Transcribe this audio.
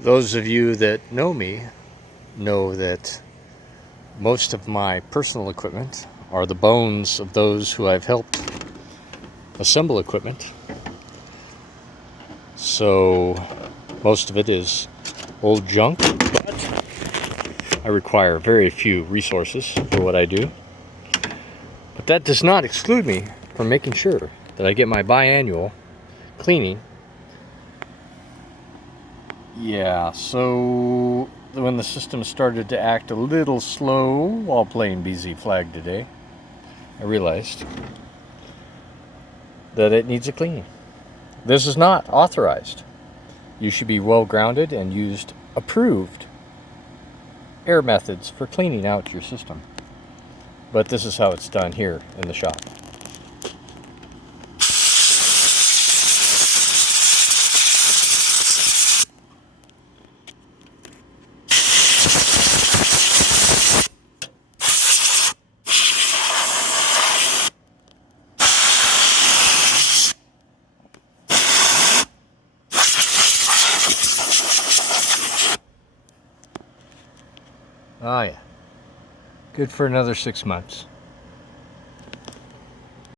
Those of you that know me know that most of my personal equipment are the bones of those who I've helped assemble equipment. So most of it is old junk, but I require very few resources for what I do. But that does not exclude me from making sure that I get my biannual cleaning. Yeah, so when the system started to act a little slow while playing Bzflag today, I realized that it needs a cleaning. This is not authorized. You should be well grounded and used approved air methods for cleaning out your system. But this is how it's done here in the shop. Oh yeah, good for another 6 months.